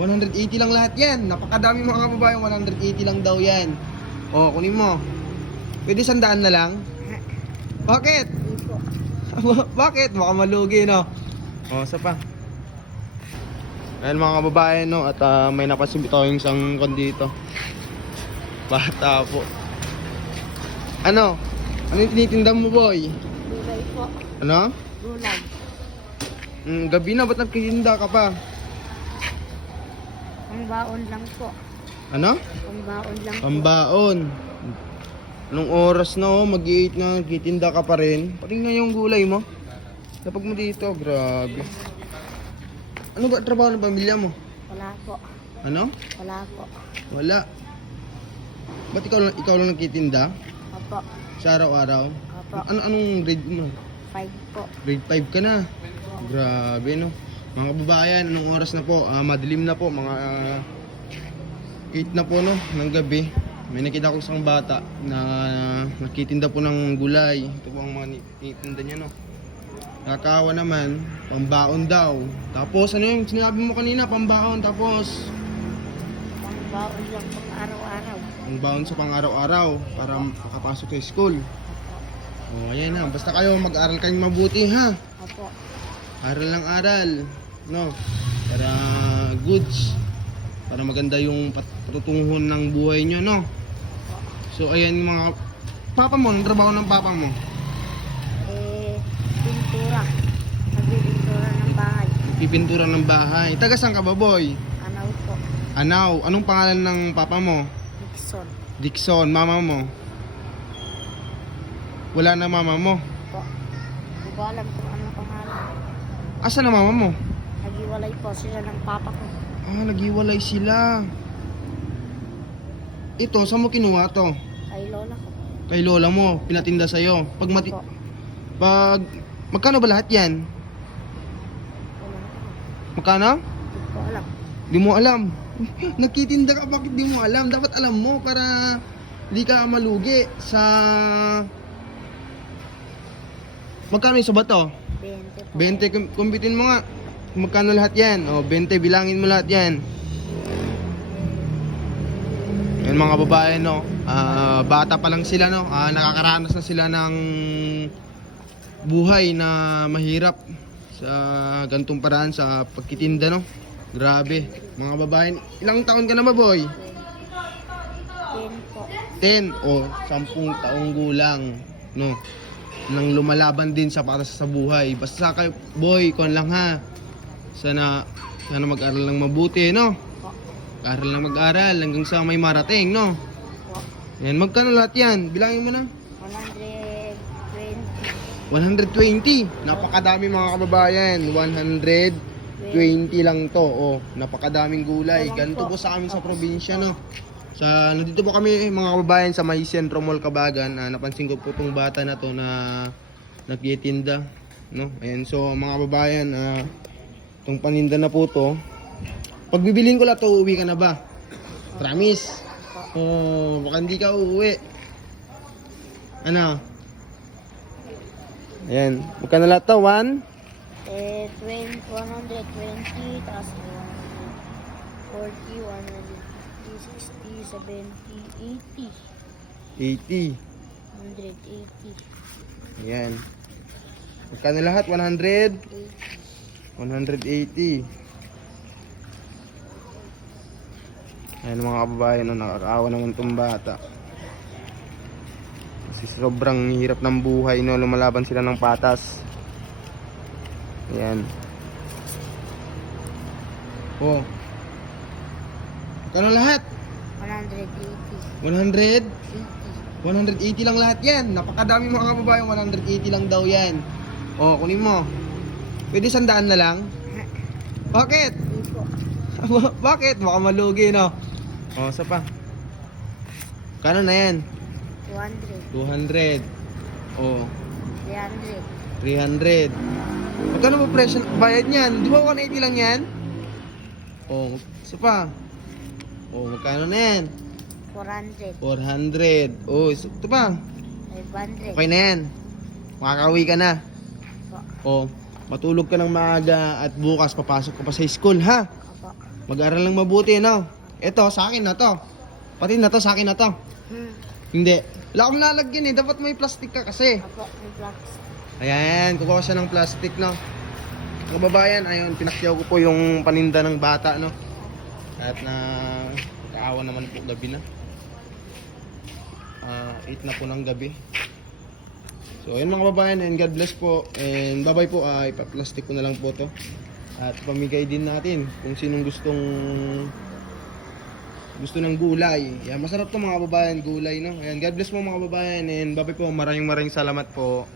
180 lang lahat yan. Napakadami mga kababayan, 180 lang daw yan. O, kunin mo. Pwede sandaan na lang? Bakit? Bakit? Baka malugi, no? O, isa pa. Ayan mga kababayan, no? At ah, may napasin tayong isang kon dito. Bata po. Ano? Ano yung tinitinda mo, boy? Gulay po. Ano? Gulay. Mm, gabi na, ba't nagtitinda ka pa? Ang baon lang po. Ano? Ang baon lang po. Pambaon. Anong oras na oh, mag-8 na, nagtitinda ka pa rin. Patingnan yung gulay mo. Lapag mo dito, grabe. Ano ba trabaho ng pamilya mo? Wala po. Ano? Wala po. Wala. Ba't ikaw lang, ikaw lang nagtitinda? Opo. Sa araw-araw? Opo. Ano, anong grade mo? Five po. Grade 5 ka na. Grabe no. Mga kababayan, anong oras na po? Ah, madilim na po, mga 8 na po no, ng gabi. May nakita ko isang bata na nakitinda po ng gulay. Ito po ang mga ni- tinitinda niya no. Kakawa naman, pambaon daw. Tapos ano yung sinabi mo kanina, pambaon. Tapos Ang baon lang pang araw-araw. pambaon sa pang-araw-araw para makapasok sa school. Oh, ayan na. Basta kayo mag-aral kayong mabuti ha. Opo. Aral lang aral, no? Para goods, para maganda yung pat- patutunguhan ng buhay nyo, no? So, ayan mga... Papa mo, anong trabaho ng papa mo? Eh, pintura. Nagbibintura ng bahay. Pipintura ng bahay. Taga saan ka ba, boy? Anaw po. Anaw, anong pangalan ng papa mo? Dixon. Dixon, mama mo? Wala na mama mo. Po. Hindi ko alam kung ano. Asa na mama mo? Nagiwalay po sila ng papa ko. Ah, naghiwalay sila. Ito, saan mo kinuha to? Kay lola ko. Kay lola mo, pinatinda sa'yo. Pag mati... Po. Pag... Magkano ba lahat yan? Magkano? Hindi ko alam. Di mo alam. Nagtitinda ka, bakit di mo alam? Dapat alam mo para di ka malugi sa... Magkano yung ba to? 20 po. 20, kum- kumbitin mo nga. Magkano lahat yan? O, 20, bilangin mo lahat yan. Yan mga babae, no? Ah, bata pa lang sila, no? Ah, nakakaranas na sila ng buhay na mahirap sa gantong paraan sa pagkitinda, no? Grabe. Mga babae, ilang taon ka na ba, boy? 10 po. 10 o 10 taong gulang, no? Nang lumalaban din sa para sa buhay. Basta kay boy, kon lang ha. Sana sana mag-aral ng mabuti, no? Aral lang mag-aral hanggang sa may marating, no? Yan, magkano lahat yan? Bilangin mo na. 120. 120. Napakadami mga kababayan. 120 lang to. Oh, napakadaming gulay. Ganito po sa amin sa probinsya, no? Sa nandito po kami mga kababayan sa May Centro Mall Kabagan. Ah, napansin ko po tong bata na to na nagtitinda, no? Ayan, so mga kababayan, ah tong paninda na po to. Pag bibilin ko lang to, uwi ka na ba? Promise. Oh, baka hindi ka uuwi. Ano? Ayan. Magkano lahat to? One? Eh, 20, 120, tapos 140, 150, 60, 70, 80. 80. 180. Ayan. Magkano lahat? 100? 80. 180. Ayan mga kababayan, no, nakakaawa naman itong bata. Kasi sobrang hirap ng buhay, no, lumalaban sila ng patas. Ayan. Oh. Magkano lahat? 180. 100? 80. 180 lang lahat yan. Napakadami mga kababayan, 180 lang daw yan. O, kunin mo. Pwede sandaan na lang? Bakit? Bakit? Baka malugi, no? O, isa pa. Kano na yan? 200. 200. O, 300. 300. Magkano ba presyo bayad niyan? Di ba 180 lang yan? O, isa pa. O, magkano na yan? 400. 400. O, isa- ito pa. 500. Okay na yan. Makakauwi ka na. Po. O, matulog ka ng maaga at bukas papasok ka pa sa school, ha? Opo. Mag-aral lang mabuti, no? Ito, sa akin na to. Pati na to, sa akin na to. Hmm. Hindi. Wala akong lalagyan eh. Dapat may plastic ka kasi. Opo, may blocks. Ayan, kukuha siya ng plastic, no? Mga kababayan, ayun, pinakyaw ko po yung paninda ng bata, no? At na kaawa naman po gabi na. Ah, 8 na po ng gabi. So, ayun mga kababayan, and God bless po. And bye-bye po, ah, ipa-plastic ko na lang po to. At pamigay din natin kung sinong gustong gusto ng gulay. Yan, masarap to mga kababayan, gulay, no? Ayan, God bless po mga kababayan, and bye-bye po, maraming maraming salamat po.